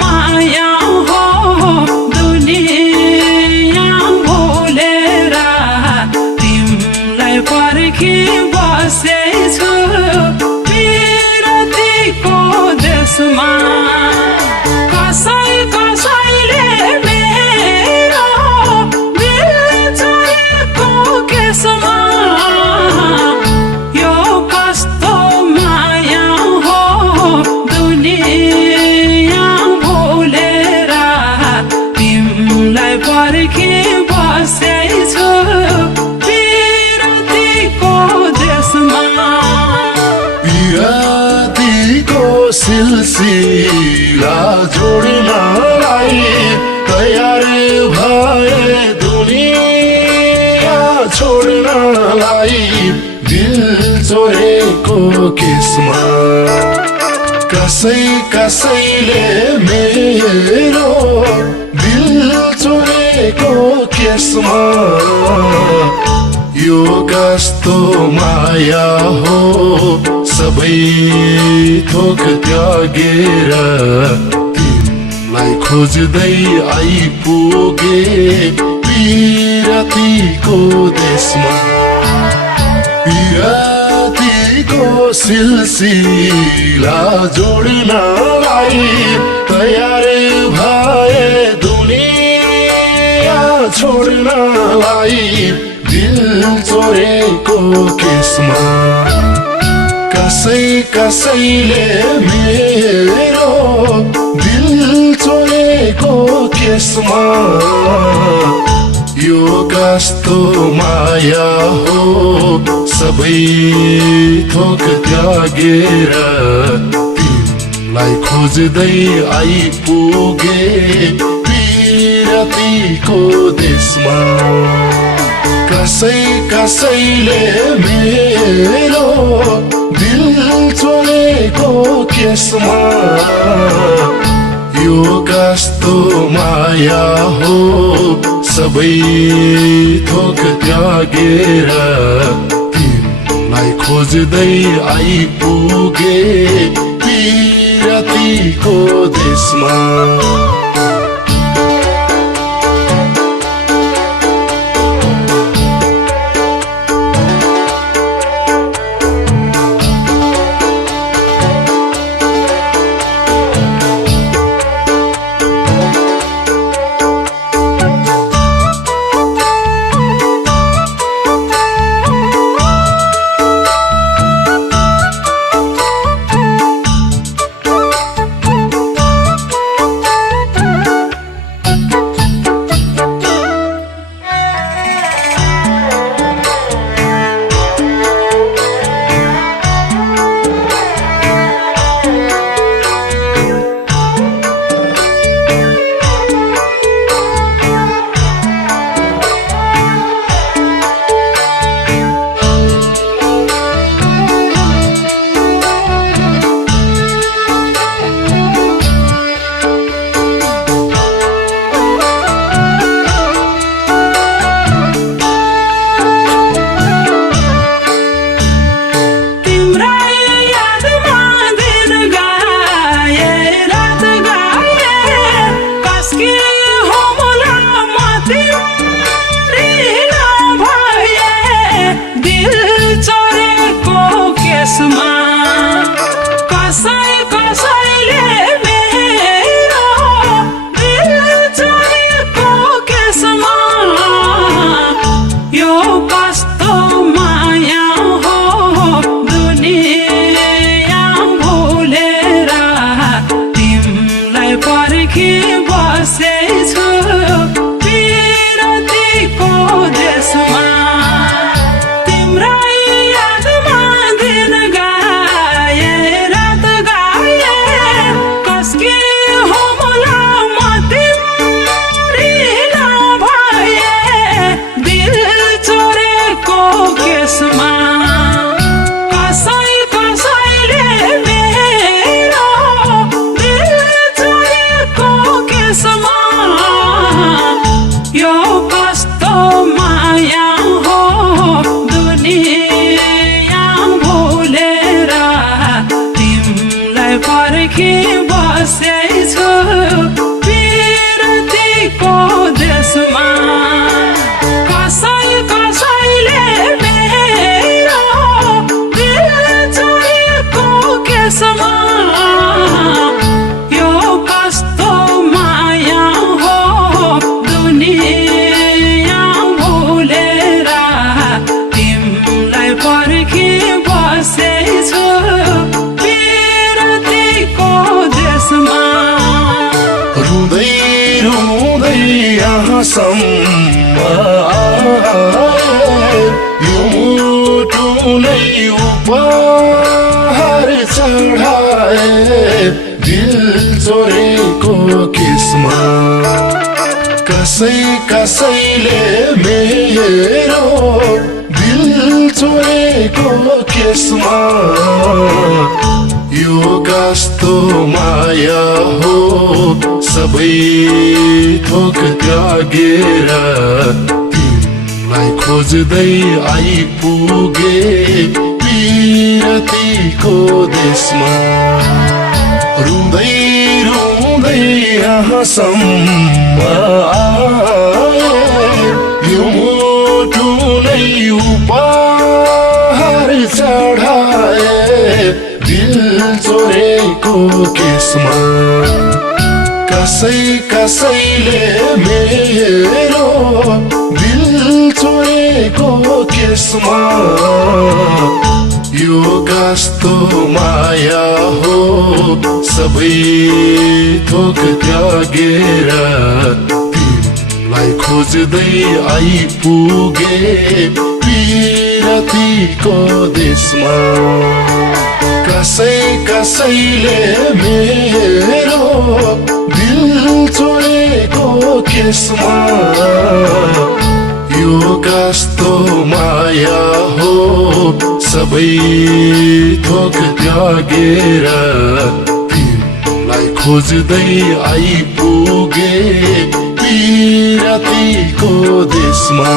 माया हो दुनिया भुलेर तिमलाई पर्खी बसेछु पिरतीको देशमा कसैले मेरो दिल चोरेको केसमा यो कस्तो माया हो दुनिया भुलेर तिमलाई पर्खी बसेछु पिरतीको देशमा पिरतीको सिलसिला जोड्नलाई तयार भए दुनिया छोड्नलाई दिल चोरेको केसमा कसैले मेरो दिल चोरेको केसमा यो कस्तो माया हो सबै थोक त्यागेर तिमीलाई खोज्दै आइपुगे पिरतीको देशमा पिरतीको सिलसिला जोड्नलाई तयार भए दुनिया छोड्नलाई दिल चोरेको केसमा कसैले मेरो दिल चोरेको केसमा यो कस्तो माया हो सबै थोक त्यागेर तिमीलाई खोज्दै आइपुगे पिरतीको देशमा कसैले मेरो दिल चोरेको केसमा यो कस्तो माया हो सबै थोक त्यागेर तिमीलाई खोज्दै आइपुगे पिरतीको देशमा कसैले मेरो दिल चोरेको केसमा यो कस्तो माया हो दुनिया भुलेर तिमलाई पर्खी बसेछु पिरतीको देशमा तिम्रै यादमा दिन गाए रात गाए कसके हो मला म तिम्रिला भए दिल चोरेको केसमा कसैले मेरो दिल चोरेको केसमा पर्खी बसेछु पिरतीको देशमा कसै कसैले मेरो दिल चोरेको केसमा यो कस्तो माया हो दुनिया भुलेर तिमीलाई पर्खी बसेछु पिरतीको देशमा रुँदै रुँदै यहाँसम्म आए यो मुटुलाई उपहार चढाए दिल चोरेको किस्मा कसै कसैले मेरो दिल चोरेको केसमा यो कस्तो माया हो सबै थोक त्यागेर तिमीलाई खोज्दै आइपुगे पिरतीको देशमा रुँदै रुँदै यहाँसम्म आए यो मुटुलाई उपहार चढाए दिल चोरेको केसमा कसै कसैले मेरो दिल चोरेको केसमा यो कस्तो माया हो सबै थोक त्यागेर तिमीलाई खोज्दै आइपुगे पिरतीको देशमा कसै कसैले मेरो दिल चोरेको केसमा यो कस्तो माया हो सबै थोक त्यागेर तिमीलाई खोज्दै आइपुगे पिरतीको देशमा